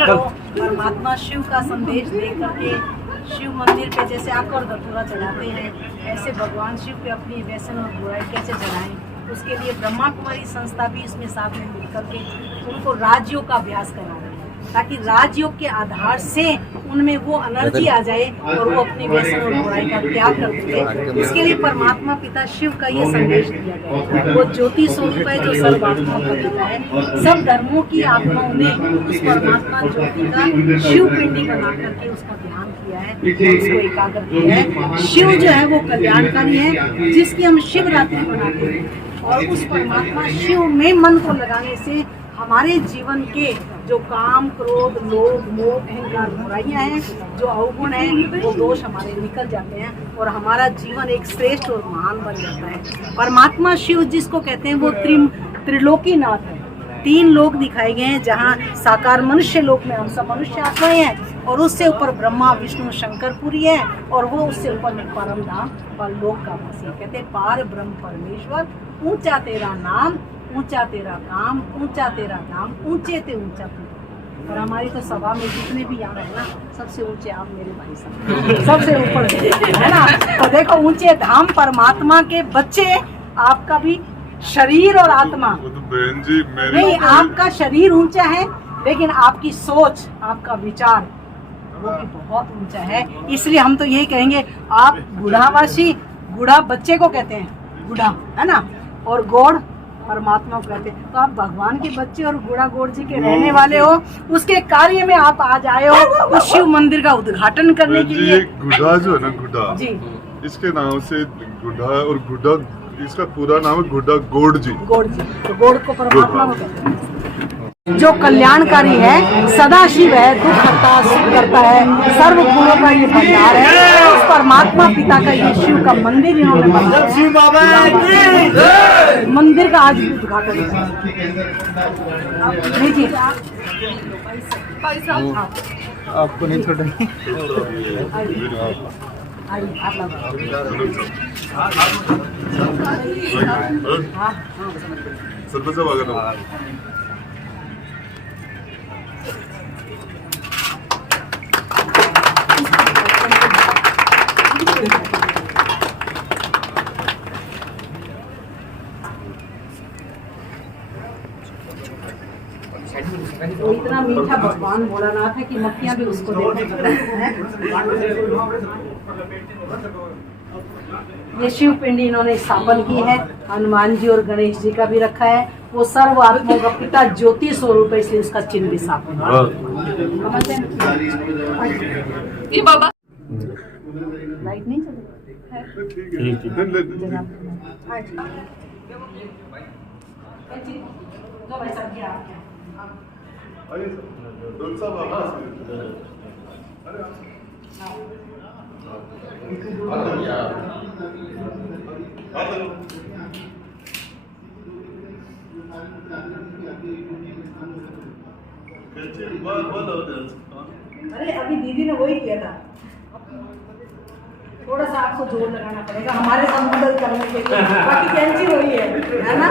तो परमात्मा शिव का संदेश दे करके शिव मंदिर पे जैसे आकर और धतूरा चढ़ाते हैं, ऐसे भगवान शिव पे अपनी व्यसन और बुराई कैसे जलाएं, उसके लिए ब्रह्मा कुमारी संस्था भी इसमें साथ में मिल करके उनको राजयोग का अभ्यास करा रही है, ताकि राजयोग के आधार से उनमें वो एनर्जी आ जाए और वो अपनी व्यसन और बुराई का त्याग कर देंगे। इसके लिए परमात्मा पिता शिव का ये संदेश दिया गया है। वो ज्योति स्वरूप है जो सर्व आत्माओं का पिता है। सब धर्मों की आत्माओं ने उस परमात्मा ज्योति का शिव पिंडी बना करके उसका ध्यान किया है, उसको एकाग्र किया है। शिव जो है वो कल्याणकारी है, जिसकी हम शिवरात्रि मनाते हैं। और उस परमात्मा शिव में मन को लगाने से हमारे जीवन के जो काम, क्रोध, लोभ, मोह, अहंकार, बुराइयां हैं, जो अवगुण हैं, वो दोष हमारे निकल जाते हैं और हमारा जीवन एक श्रेष्ठ और महान बन जाता है। परमात्मा शिव जिसको कहते हैं वो त्रिलोकीनाथ है। 3 लोक दिखाए गए हैं, जहाँ साकार मनुष्य लोक में हम सब मनुष्य आत्माएं हैं, और उससे ऊपर ब्रह्मा विष्णु शंकरपुरी है, और वो उससे ऊपर में परम धाम पर लोक का वासी। कहते हैं पार ब्रह्म परमेश्वर, ऊंचा तेरा नाम, ऊंचा तेरा काम, ऊंचा तेरा धाम, ऊंचे ते ऊंचा तू। और हमारी तो सभा में जितने भी यहाँ है ना, सबसे ऊंचे आप मेरे भाई साहब, सबसे ऊपर है ना। तो देखो ऊंचे धाम परमात्मा के बच्चे, आपका भी शरीर और आत्मा, बहन जी नहीं आपका शरीर ऊंचा है, लेकिन आपकी सोच, आपका विचार वो भी बहुत ऊंचा है। इसलिए हम तो यही कहेंगे, आप गुढ़ावासी, गुढ़ा बच्चे को कहते हैं गुढ़ा, है ना, और गौड़ परमात्मा को कहते हैं। तो आप भगवान के बच्चे और गुढ़ा गौड़ जी के रहने वाले हो, उसके कार्य में आप आज आए हो उस शिव मंदिर का उद्घाटन करने के लिए। गुढ़ा जो है ना, गुढ़ा जी, इसके नाम से गुढ़ा, और गुढ़ा इसका पूरा नाम है गुढ़ा गौड़ जी। गौड़ जी, तो गौड़ को परमात्मा को कहते हैं। जो कल्याणकारी है, सदाशिव है, दुख हरता, सुख करता है, सर्व गुणों का ये भंडार है। उस परमात्मा पिता का ये शिव का मंदिर इन्होंने बनाया है। मंदिर का आज उद्घाटन लीजिए। आपको नहीं छोड़ेंगे। सरपंच साहब आगे वो इतना मीठा भगवान भोलानाथ है कि मक्खियाँ भी उसको देखते हैं। ये शिव पिंडी इन्होंने स्थापन की है। हनुमान जी और गणेश जी का भी रखा है। वो सर्व आत्माओं का पिता ज्योति स्वरूप है, इसलिए उसका चिन्ह भी स्थापन है। बाबा लाइट नहीं चल अरे अभी दीदी ने वही किया था, थोड़ा सा आपको जोर लगाना पड़ेगा हमारे साथ मदद करने के लिए, बाकी कैंची वही है ना।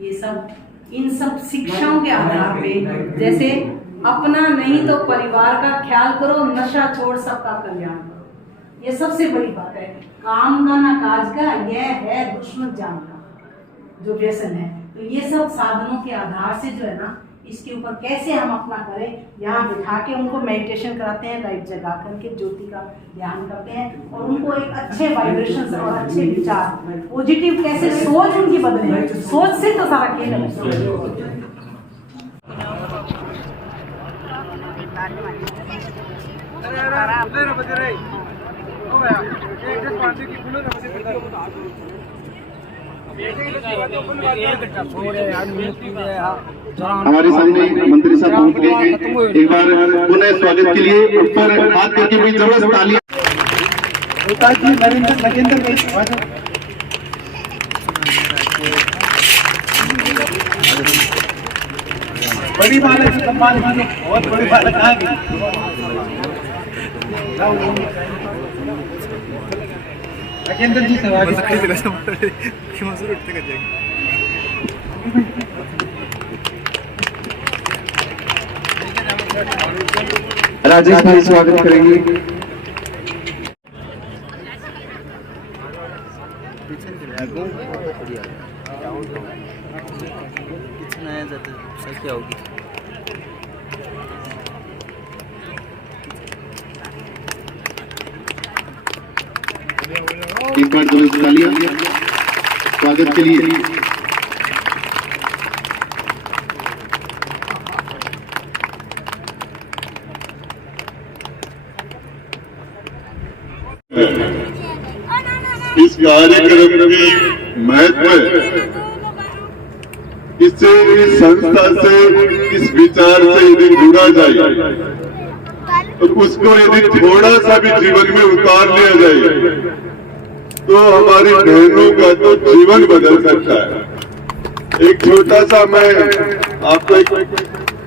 ये सब इन सब शिक्षाओं के आधार पे, जैसे अपना नहीं तो परिवार का ख्याल करो, नशा छोड़ सबका कल्याण करो, ये सबसे बड़ी बात है। काम का ना काज का, यह है दुश्मन जान का जो व्यसन है। तो ये सब साधनों के आधार से जो है ना, इसके ऊपर कैसे हम अपना करें, यहाँ बिठा के उनको मेडिटेशन कराते हैं, लाइट जगा करके ज्योति का ध्यान करते हैं, और उनको एक अच्छे वाइब्रेशन और अच्छे विचार, पॉजिटिव कैसे सोच उनकी बदले, सोच से तो सारा खेल है। हमारे सामने मंत्री साहब पहुंच गए हैं। एक बार पुनः स्वागत के लिए ऊपर हाथ करके भी जबरदस्त तालियां। बड़ी बालक सम्मान बहुत बड़ी बालक आ गई। राजेंद्र जी से राजेश भाई स्वागत करेंगे। एक बार जोर से तालियां स्वागत के लिए। इस कार्यक्रम की महत्व इससे, इस संस्था से, इस विचार से यदि जुड़ा जाए और उसको यदि थोड़ा सा भी जीवन में उतार लिया जाए तो हमारी बहनों का तो जीवन बदल सकता है। एक छोटा सा मैं आपको एक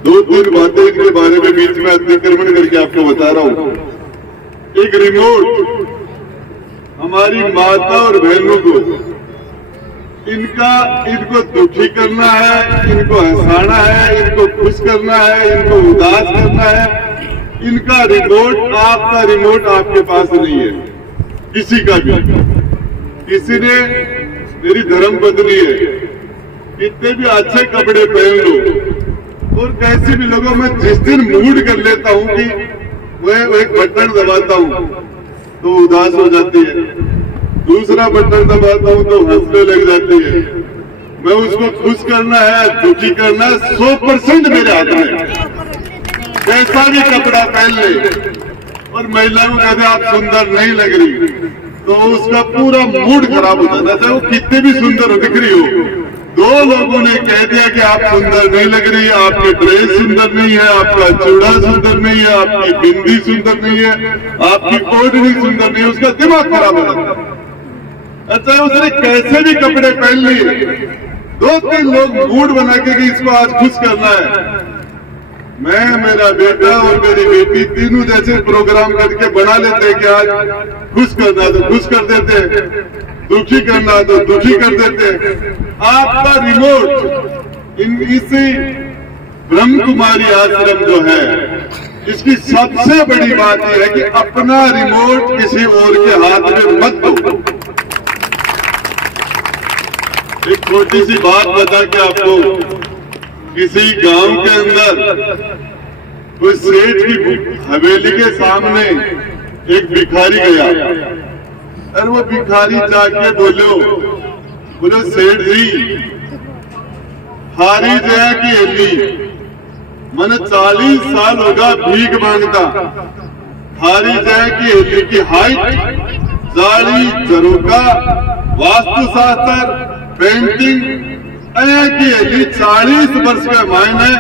2-3 बातें इनके बारे में बीच में अतिक्रमण करके आपको बता रहा हूँ। एक रिमोट हमारी माता और बहनों को इनको दुखी करना है, इनको हंसाना है, इनको खुश करना है, इनको उदास करना है। इनका रिमोट, आपका रिमोट आपके पास नहीं है, किसी का भी। किसी ने, मेरी धर्म पत्नी है, कितने भी अच्छे कपड़े पहन लो और कैसे भी लोगों में जिस दिन मूड कर लेता हूँ कि मैं एक बटन दबाता हूँ तो उदास हो जाती है, दूसरा बटन दबाता हूँ तो हंसने लग जाती है। मैं उसको खुश करना है, दुखी करना है, 100% मेरे हाथ में। कैसा भी कपड़ा पहन ले और महिलाओं को कहते आप सुंदर नहीं लग रही तो उसका पूरा मूड खराब हो जाता है, चाहे वो कितने भी सुंदर दिख रही हो। 2 लोगों ने कह दिया कि आप सुंदर नहीं लग रही, आपकी ड्रेस सुंदर नहीं है, आपका चूड़ा सुंदर नहीं है, आपकी बिंदी सुंदर नहीं है, आपकी ओढ़नी सुंदर नहीं है, उसका दिमाग खराब हो जाता है। अच्छा, उसने कैसे भी कपड़े पहन लिए, 2-3 लोग मूड बना के कि इसको आज खुश करना है। मैं, मेरा बेटा और मेरी बेटी तीनों जैसे प्रोग्राम करके बना लेते कि आज खुश करना तो खुश कर देते, दुखी करना तो दुखी कर देते। आपका रिमोट इसी ब्रह्म कुमारी आश्रम जो है, इसकी सबसे बड़ी बात यह है कि अपना रिमोट किसी और के हाथ में मत दो। एक छोटी सी बात बता के आपको, किसी गांव के अंदर कोई सेठ की हवेली के सामने एक भिखारी गया और वो भिखारी जाके बोले सेठ जी हारी जया की एली, मैंने 40 साल होगा भीख मांगता। हारी जया की एली की हाइट, दाढ़ी, जरोका, वास्तुशास्त्र, पेंटिंग की एली 40 वर्ष का मायने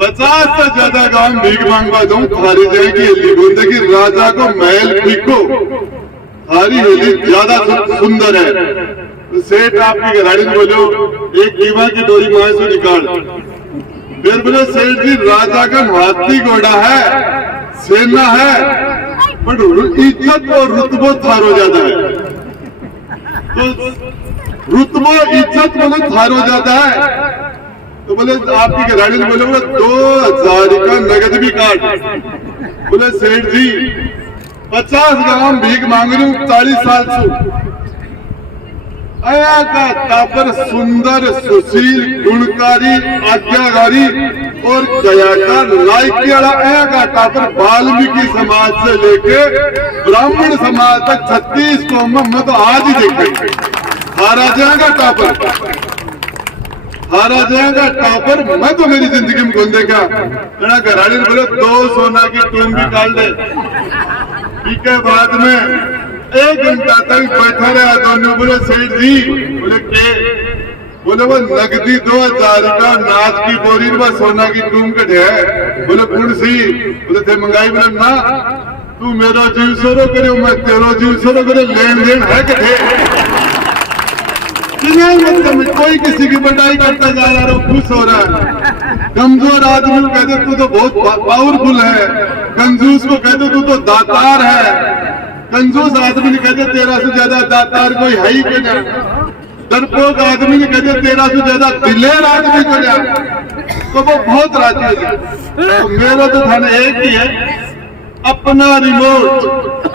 50 से ज्यादा गांव भीख मांगवा दूं, हारी जया की एली बोलते कि राजा को महल फीको, हारी एली ज्यादा सुंदर है। तो सेठ आपकी घराड़ी बोलो एक दीवा की डोरी माए से निकाल। फिर बोले सेठ जी राजा का हाथी घोड़ा है, सेना है, पर इज्जत और रुतबो थारो ज्यादा है। तो रुतबो इज्जत मतलब थारो ज्यादा है। तो बोले आपकी घराड़ी बोले 2000 का नगद भी काट। बोले सेठ जी 50 ग्राम भीख मांग रही हूँ 40 साल से। आया का तापर सुंदर, सुशील, गुणकारी, आज्ञाकारी और दयाकार लायकी वाला आया का तापर वाल्मीकि समाज से लेके ब्राह्मण समाज तक 36 कौम में तो आज ही देखे हारा जाएगा टॉपर, हारा जाएगा टॉपर। मैं तो मेरी जिंदगी में कौन देखा। मेरा घराड़ी ने बोले 2 सोना की टूम भी काट दे। ठीक है, बाद में 1 घंटा तक बैठा रहा दोनों। बोले सेठ जी, बोले के, बोले वो नगदी 2000 का नाच की बोरी व सोना की टूम कटे है। बोले कौन सी? बोले थे मंगाई। बोले ना, तू मेरा जीव सोरो करे, मैं तेरा जीव सोरो करे, लेन देन है कटे। मतलब कोई किसी की बटाई करता जा रहा है, खुश हो रहा है। कमजोर आदमी को कहते तू तो बहुत पावरफुल है, कंजूस को कहते तू तो दातार है। कंजूस आदमी ने कहते तेरा से ज्यादा दातार कोई है ही के नहीं। डरपोक आदमी ने कहते तेरा से ज्यादा दिलेर आदमी को नहीं। तो वो बहुत राजी हो जाए। तो मेरा तो थाना एक ही है, अपना रिमोट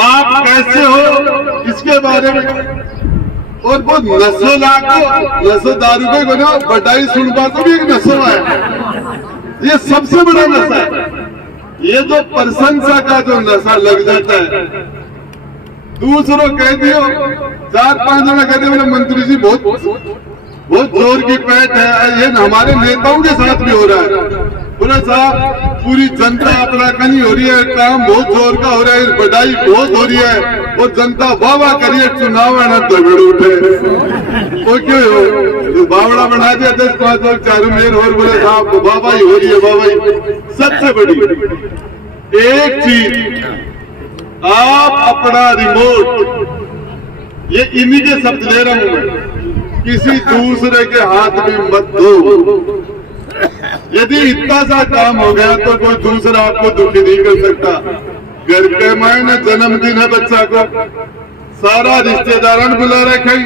आप कैसे हो इसके बारे में। और वो नशो लाखो नशो दारू को ना बटाई सुनवा को भी एक नशो है, ये सबसे बड़ा नशा है। ये जो प्रशंसा का जो नशा लग जाता है, दूसरों कह दियो, 4-5 जना कहते बोले मंत्री जी बहुत जोर की पैठ है, ये हमारे नेताओं के साथ भी हो रहा है। बोले साहब पूरी जनता अपना कहीं हो रही है, काम बहुत जोर का हो रहा है, बधाई बहुत हो रही है और जनता वाह वाह करिए, चुनाव है ना दगड़ उठे। वो क्यों हो तो बावड़ा बना दिया 10-5 लोग चारों मेर और बोले साहब वाह वाह हो रही है, वाह वाह। सबसे बड़ी एक चीज, आप अपना रिमोट, ये इन्हीं के शब्द ले रहा हूं मैं, किसी दूसरे के हाथ में मत दो। यदि इतना सा काम हो गया तो कोई दूसरा आपको दुखी नहीं कर सकता। घर के मायने जन्मदिन है बच्चा को, सारा रिश्तेदार बुला रखे,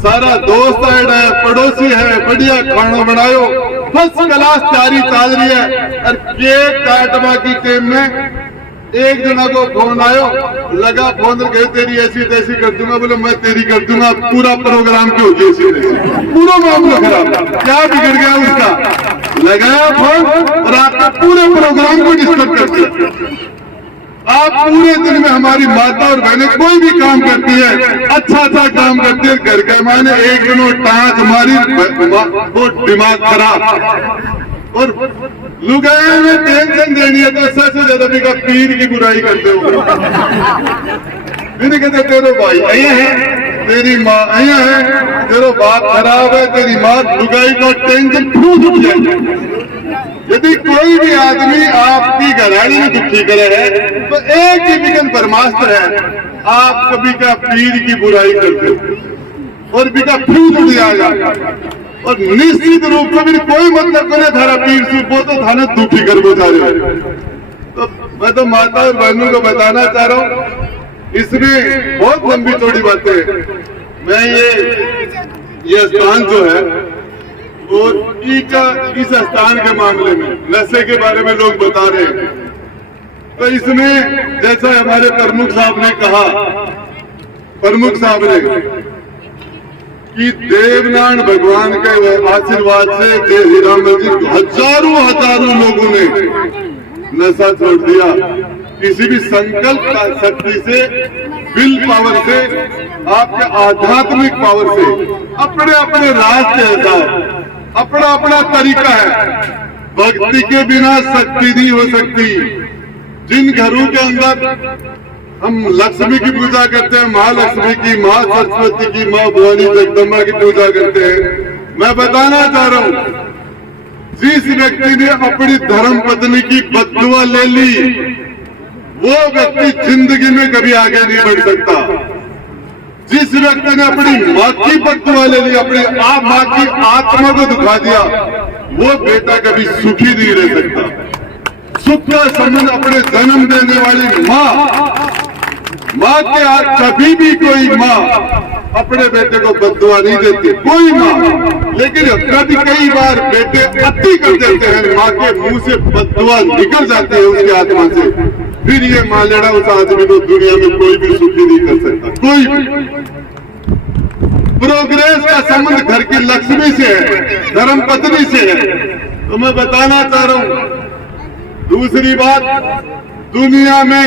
सारा दोस्त है, पड़ोसी है, बढ़िया खाना बनायो, फर्स्ट क्लास तैयारी चल रही है। और केक काटवा की टेम में एक जना को फोन आयो, लगा फोन गए तेरी ऐसी तैसी कर दूंगा। बोले मैं तेरी कर दूंगा, पूरा प्रोग्राम क्यों होगी ऐसी तैसी, पूरा मामला खराब, क्या बिगड़ गया उसका। लगाया फोन और आपका पूरे प्रोग्राम को डिस्टर्ब कर दिया। आप पूरे दिन में हमारी माता और बहनें कोई भी काम करती है, अच्छा काम करती है, घर के माने एक दिनों टाँच हमारी वो दिमाग खराब और लुगाए में टेंशन देनी है तो सबसे ज्यादा भी का पीर की बुराई करते हो। मैंने कहते तेरे भाई अया है, तेरी माँ अया है, तेरा बाप खराब है, तेरी माँ लुगाई का टेंशन फूट उठ जाए। यदि कोई भी आदमी आपकी घराड़ी में दुखी करे है तो एक ही विघन परमास्त्र है, आप कभी का पीर की बुराई करते हो और बिका फूट उठ जाएगा। और निश्चित रूप से भी कोई मतलब करे थारा पीर से वो तो थाना दुखी कर बोझा रहे। तो मैं तो माता और बहनों को बताना चाह रहा हूँ, इसमें बहुत लंबी चौड़ी बातें हैं। मैं ये स्थान जो है वो इस स्थान के मामले में नशे के बारे में लोग बता रहे हैं। तो इसमें जैसा हमारे प्रमुख साहब ने कहा, प्रमुख साहब ने कि देवनारायण भगवान के आशीर्वाद से हीरामल जी हजारों लोगों ने नशा छोड़ दिया। किसी भी संकल्प शक्ति से, विल पावर से, आपके आध्यात्मिक पावर से, अपने अपने रास्ते है, अपना अपना तरीका है। भक्ति के बिना शक्ति नहीं हो सकती। जिन घरों के अंदर हम लक्ष्मी की पूजा करते हैं, महालक्ष्मी की, माँ सरस्वती की, माँ भवानी जगदम्बा की पूजा करते हैं, मैं बताना चाह रहा हूँ जिस व्यक्ति ने अपनी धर्म पत्नी की बददुआ ले ली, वो व्यक्ति जिंदगी में कभी आगे नहीं बढ़ सकता। जिस व्यक्ति ने अपनी माँ की बददुआ ले ली, अपनी माँ की आत्मा को दुखा दिया, वो बेटा कभी सुखी नहीं रह सकता। सुख का संबंध अपने जन्म देने वाली माँ के आज कभी भी कोई माँ अपने बेटे को बद्दुआ नहीं देती, कोई माँ। लेकिन कभी कई बार बेटे अति कर देते हैं, माँ के मुंह से बद्दुआ निकल जाती है उसकी आत्मा से, फिर ये माँ लड़ा उस आदमी को दुनिया में कोई भी सुखी नहीं कर सकता। कोई भी प्रोग्रेस का संबंध घर की लक्ष्मी से है, धर्म पत्नी से है। तो मैं बताना चाह रहा हूँ, दूसरी बात, दुनिया में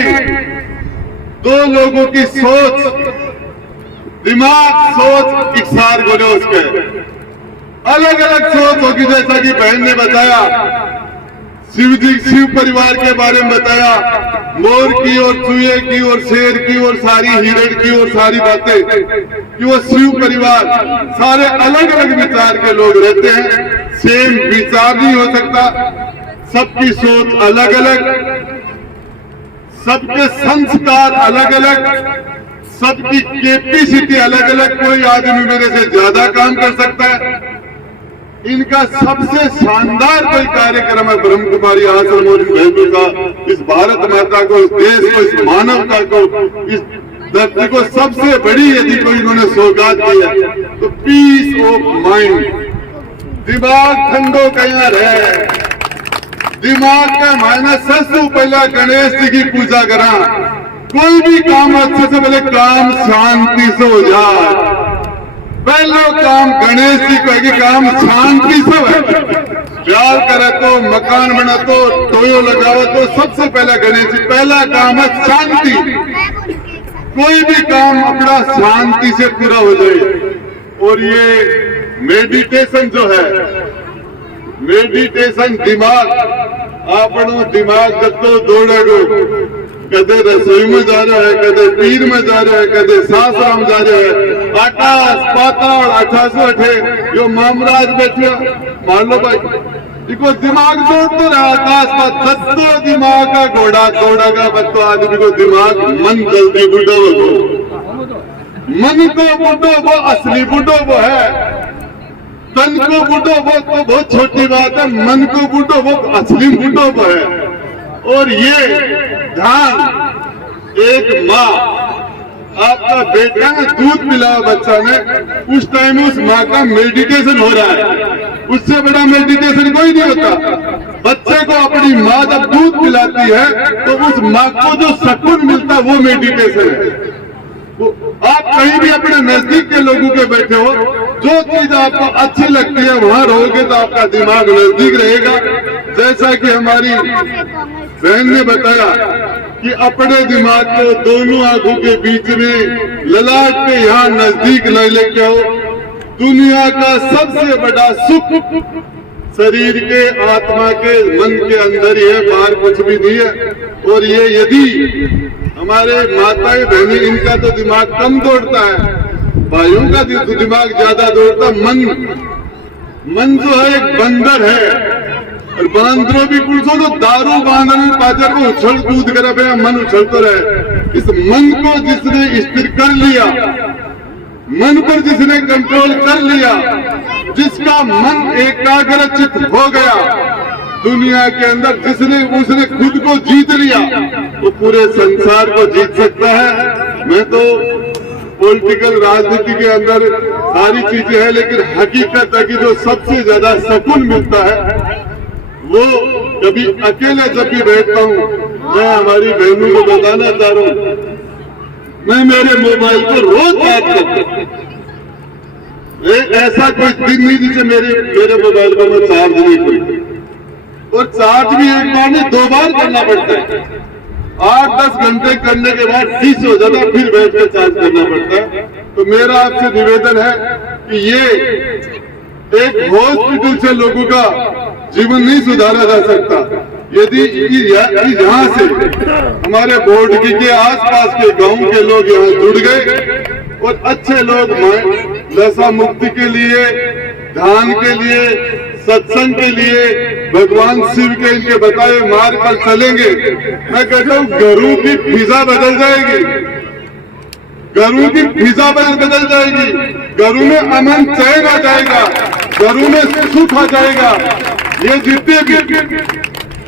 दो लोगों की सोच, दिमाग सोच इकसार बोले उसके अलग अलग सोच होगी। जैसा कि बहन ने बताया, शिव परिवार के बारे में बताया, मोर की और चूहे की और शेर की और सारी हिरण की और सारी बातें कि वो शिव परिवार, सारे अलग अलग विचार के लोग रहते हैं। सेम विचार नहीं हो सकता, सबकी सोच अलग अलग, सबके संस्कार अलग अलग, सबकी कैपेसिटी अलग अलग। कोई आदमी मेरे से ज्यादा काम कर सकता है। इनका सबसे शानदार कोई कार्यक्रम है ब्रह्म कुमारी आश्रम और बहनों का, इस भारत माता को, इस देश को, इस मानवता को, इस धरती को सबसे बड़ी यदि कोई इन्होंने सौगात दी है तो पीस ऑफ माइंड। दिमाग ठंडो कया रहे, दिमाग का मायना सबसे पहला गणेश जी की पूजा करा। कोई भी काम अच्छे से पहले काम शांति से हो जाए। पहला काम गणेश जी को है कि काम शांति से है। प्यार करे तो, मकान बना तो, टोयो लगाओ तो, सबसे पहला गणेश जी पहला काम है शांति। कोई भी काम अपना शांति से पूरा हो जाए। और ये मेडिटेशन जो है, मेडिटेशन दिमाग आपनो दिमाग जतो दौड़ेगो, कदे रसोई में जा रहा है, कदे पीर में जा रहा है, कदे सासरा में जा रहा है, आकाश पाताल 808 जो मामराज बैठे मान लो भाई, देखो दिमाग दौड़ते रहा आकाश पात सत्तो दिमाग का घोड़ा का बत्तो आदमी को दिमाग मन जल्दी बुढ़ो हो, मन को बुढ़ो वो असली बुढ़ो वो है। तन को बुढ़ो वो तो बहुत छोटी बात है, मन को बुढ़ो वो असली बुढ़ो वो है। और ये ध्यान, एक माँ आपका बेटा ने दूध पिलाया बच्चा ने, उस टाइम उस माँ का मेडिटेशन हो रहा है। उससे बड़ा मेडिटेशन कोई नहीं होता। बच्चे को अपनी माँ जब दूध पिलाती है तो उस माँ को जो सुकून मिलता है वो मेडिटेशन है। आप कहीं भी अपने नजदीक के लोगों के बैठे हो, जो चीज आपको अच्छी लगती है वहां रहोगे तो आपका दिमाग नजदीक रहेगा। जैसा कि हमारी बहन ने बताया कि अपने दिमाग को दोनों आंखों के बीच में ललाट के यहाँ नजदीक लेके आओ। दुनिया का सबसे बड़ा सुख शरीर के, आत्मा के, मन के अंदर ही है, बाहर कुछ भी नहीं है। और ये यदि हमारे माताएं बहनें, इनका तो दिमाग कम दौड़ता है, भाइयों का दिमाग ज्यादा दौड़ता। मन जो है एक बंदर है, और बांदरों भी पूछो तो दारू बांधने पाचर को उछल कूद करे, मन उछलते रहे। इस मन को जिसने स्थिर कर लिया, मन पर जिसने कंट्रोल कर लिया, जिसका मन एकाग्रचित हो गया दुनिया के अंदर, उसने खुद को जीत लिया, वो पूरे संसार को जीत सकता है। मैं तो पॉलिटिकल राजनीति के अंदर सारी चीजें हैं, लेकिन हकीकत है कि जो सबसे ज्यादा सुकून मिलता है वो कभी अकेले जब भी बैठता हूँ। मैं हमारी बहनों को बताना चाह रहा हूँ, मैं मेरे मोबाइल पर रोज बात करता हूँ। ऐसा कोई दिन नहीं जिसे मेरे मोबाइल को मैं चार्ज नहीं करूँ, और चार्ज भी एक बार नहीं 2 बार करना पड़ता है। 8-10 घंटे करने के बाद 30 हो जाता है, फिर बैठ कर चार्ज करना पड़ता है। तो मेरा आपसे निवेदन है कि ये एक हॉस्पिटल से लोगों का जीवन नहीं सुधारा जा सकता यदि यहाँ से हमारे बोर्ड के आसपास के गांव के लोग यहाँ जुड़ गए और अच्छे लोग नशा मुक्ति के लिए, ध्यान के लिए, सत्संग के लिए भगवान शिव के इनके बताए मार्ग पर चलेंगे। मैं कहता हूँ घरों की फिजा बदल जाएगी, घरों की फिजा बदल जाएगी, घरों में अमन चैन आ जाएगा, घरों में सुख आ जाएगा। ये जितने भी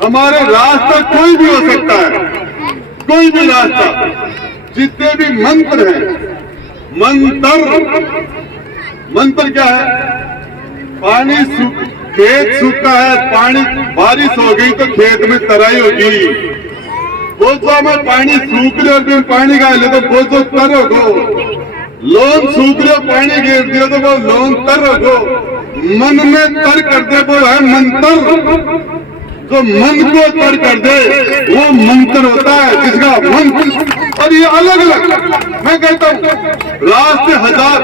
हमारे रास्ता कोई भी हो सकता है, कोई भी रास्ता, जितने भी मंत्र हैं, मंत्र क्या है? पानी खेत सूखा है, पानी बारिश हो गई तो खेत में तराई होगी। बोझो में पानी सूख रहे हो, पानी का ले तो बोझो तरो गो, लोन सूख रहे पानी गिर दियो तो वो लोन तर गो। मन में तर कर दे वो है मंत्र, जो मन को तर कर दे वो मंत्र होता है, जिसका मंत्र। और ये अलग अलग मैं कहता हूँ रास्ते हजार,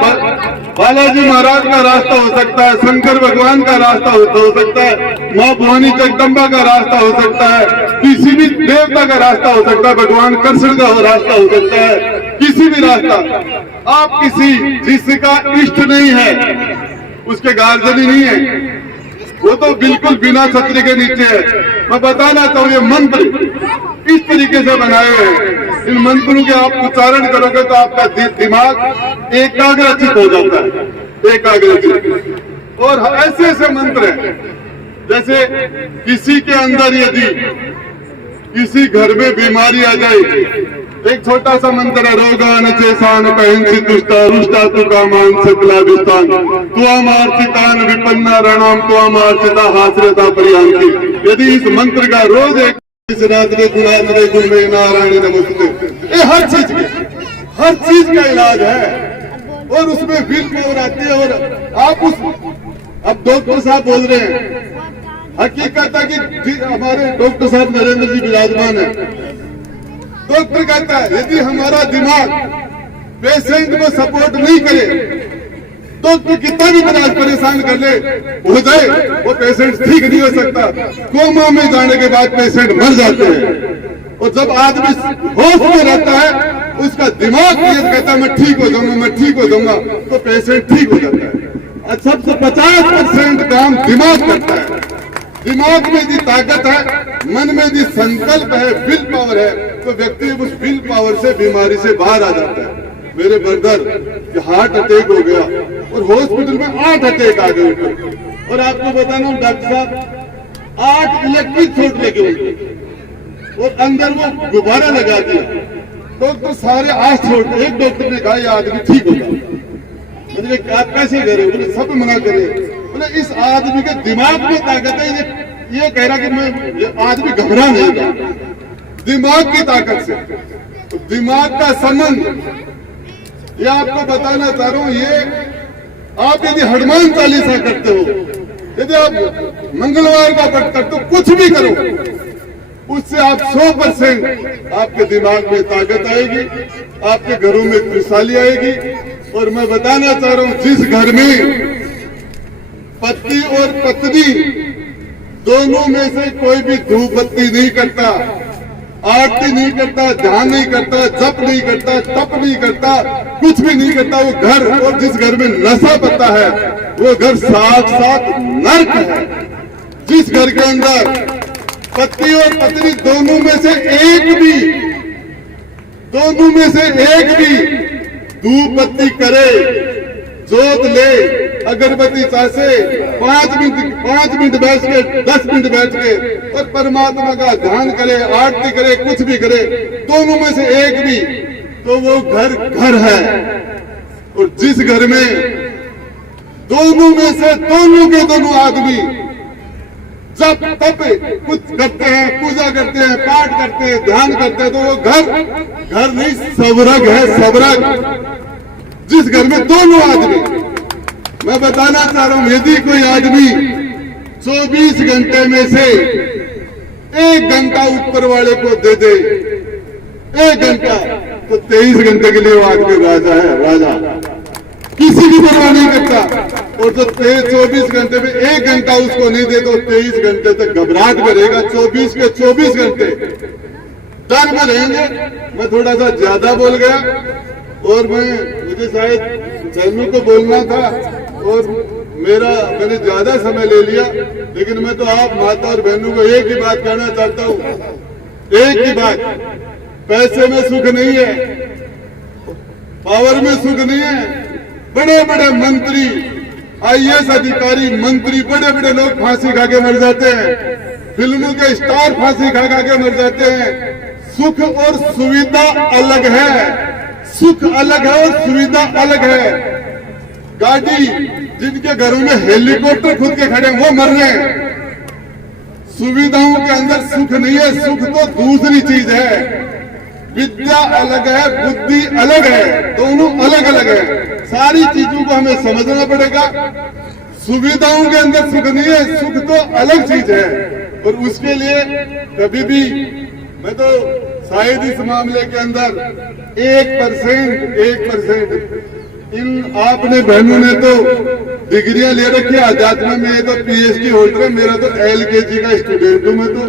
बालाजी महाराज का रास्ता हो सकता है, शंकर भगवान का रास्ता हो सकता है, माँ भवानी जगदम्बा का रास्ता हो सकता है, किसी भी देवता का रास्ता हो सकता है, भगवान कृष्ण का रास्ता हो सकता है, किसी भी रास्ता। आप किसी जिसका इष्ट नहीं है, उसके गार्जियन ही नहीं है, वो तो बिल्कुल बिना छतरी के नीचे है। मैं बताना चाहूँ ये मंत्र इस तरीके से बनाए हुए हैं, इन मंत्रों के आप उच्चारण करोगे तो आपका दिमाग एकाग्रचित हो जाता है, एकाग्रचित। और ऐसे ऐसे मंत्र हैं, जैसे किसी के अंदर यदि किसी घर में बीमारी आ जाए, एक छोटा सा मंत्र है, रोगान चेसान पहनसी दुष्टा रुष्टा तुका मानस क्लादिस्तान त्वम आर्चितान विपन्ना रणम त्वम आर्चिता हास्यता परियांति। यदि इस मंत्र का रोज एक रात्रे गुणात्रे गुण में नारायण नमस्ते, ये हर चीज का इलाज है और उसमें विल पावर आती है। और आप अब डॉक्टर साहब बोल रहे हैं, हकीकत है कि हमारे डॉक्टर साहब नरेंद्र जी विराजमान है। डॉक्टर कहता है यदि हमारा दिमाग पेशेंट को सपोर्ट नहीं करे तो कितना भी इलाज परेशान कर ले हो जाए, वो पेशेंट ठीक नहीं हो सकता। कोमा में जाने के बाद पेशेंट मर जाते हैं। और जब आदमी होश में रहता है, उसका दिमाग ये कहता है मैं ठीक हो जाऊंगा, मैं ठीक हो जाऊंगा, तो पेशेंट ठीक हो जाता है। और सबसे 50% काम दिमाग करता है। दिमाग में यदि ताकत है, मन में यदि संकल्प है, विल पावर है, तो व्यक्ति उस विल पावर से बीमारी से बाहर आ जाता है। मेरे ब्रदर हार्ट अटैक हो गया और हॉस्पिटल में 8 अटैक आ गए ऊपर। और आपको बताना डॉक्टर साहब 8 इलेक्ट्रिक शॉट लेके उनको और अंदर वो गुब्बारा लगा दिया। डॉक्टर सारे 8 शॉट, एक डॉक्टर ने कहा ये आदमी ठीक होगा। मतलब आप कैसे करे? बोले सब मना करे। बोले इस आदमी के दिमाग में ताकत है, ये कह रहा कि मैं ये आदमी घबरा नहीं था दिमाग की ताकत से। तो दिमाग का संबंध ये आपको बताना चाह रहा हूं। ये आप यदि हनुमान चालीसा करते हो, यदि आप मंगलवार का पाठ करते हो, कुछ भी करो, उससे आप 100% आपके दिमाग में ताकत आएगी, आपके घरों में खुशहाली आएगी। और मैं बताना चाह रहा हूं, जिस घर में पति और पत्नी दोनों में से कोई भी धूप बत्ती नहीं करता, आरती नहीं करता, ध्यान नहीं करता, जप नहीं करता, तप नहीं करता, कुछ भी नहीं करता, वो घर, और जिस घर में नशा पता है वो घर साक्षात नर्क है। जिस घर के अंदर पति और पत्नी दोनों में से एक भी धूप बत्ती करे, जोत ले, अगरबत्ती चासे, 5 मिनट बैठ के, 10 मिनट बैठ के और परमात्मा का ध्यान करे, आरती करे, कुछ भी करे, दोनों में से एक भी, तो वो घर है। और जिस घर में दोनों में से दोनों आदमी जब तप कुछ करते हैं, पूजा करते हैं, पाठ करते हैं, ध्यान करते हैं, तो वो घर नहीं स्वर्ग है, स्वर्ग। जिस घर में दोनों आदमी, मैं बताना चाह रहा हूं, यदि कोई आदमी 24 घंटे में से 1 घंटा ऊपर वाले को दे दे, 1 घंटा, तो 23 घंटे के लिए वो आदमी राजा है, राजा, किसी की परवाह नहीं करता। और जो 24 घंटे में 1 घंटा उसको नहीं दे तो 23 घंटे तक घबराहट करेगा। 24 के 24 घंटे डर में रहेंगे। मैं थोड़ा सा ज्यादा बोल गया और मुझे शायद चैनू को बोलना था और मैंने ज्यादा समय ले लिया, लेकिन मैं तो आप माता और बहनों को एक ही बात कहना चाहता हूँ, एक ही बात, पैसे में सुख नहीं है, पावर में सुख नहीं है। बड़े बड़े मंत्री, IAS अधिकारी, मंत्री, बड़े बड़े लोग फांसी खा के मर जाते हैं, फिल्मों के स्टार फांसी खा के मर जाते हैं। सुख और सुविधा अलग है, सुख अलग है और सुविधा अलग है। गाड़ी, जिनके घरों में हेलीकॉप्टर खुद के खड़े वो मर रहे हैं। सुविधाओं के अंदर सुख नहीं है, सुख तो दूसरी चीज है। विद्या अलग है, बुद्धि अलग है, दोनों अलग अलग है। सारी चीजों को हमें समझना पड़ेगा। सुविधाओं के अंदर सुख नहीं है, सुख तो अलग चीज है। और उसके लिए कभी भी, मैं तो शायद इस मामले के अंदर 1% इन आपने बहनों ने तो डिग्रियां ले रखी है अध्यात्म में, तो PhD होल्डर है, मेरा तो LKG का स्टूडेंट हूं। मैं तो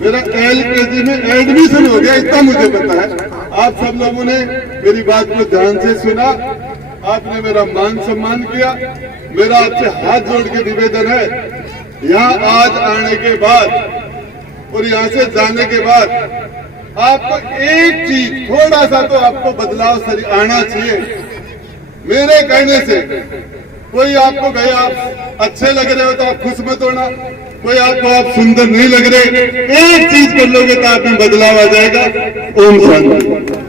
मेरा LKG में एडमिशन हो गया, इतना मुझे पता है। आप सब लोगों ने मेरी बात को ध्यान से सुना, आपने मेरा मान सम्मान किया। मेरा आपसे हाथ जोड़ के निवेदन है, यहाँ आज आने के बाद और यहाँ से जाने के बाद आपको एक चीज, थोड़ा सा तो आपको बदलाव आना चाहिए। मेरे कहने से कोई आपको कहे आप अच्छे लग रहे हो तो आप खुश मत होना, कोई आपको आप सुंदर नहीं लग रहे, एक चीज कर लोगे तो आप में बदलाव आ जाएगा। ओम शांति।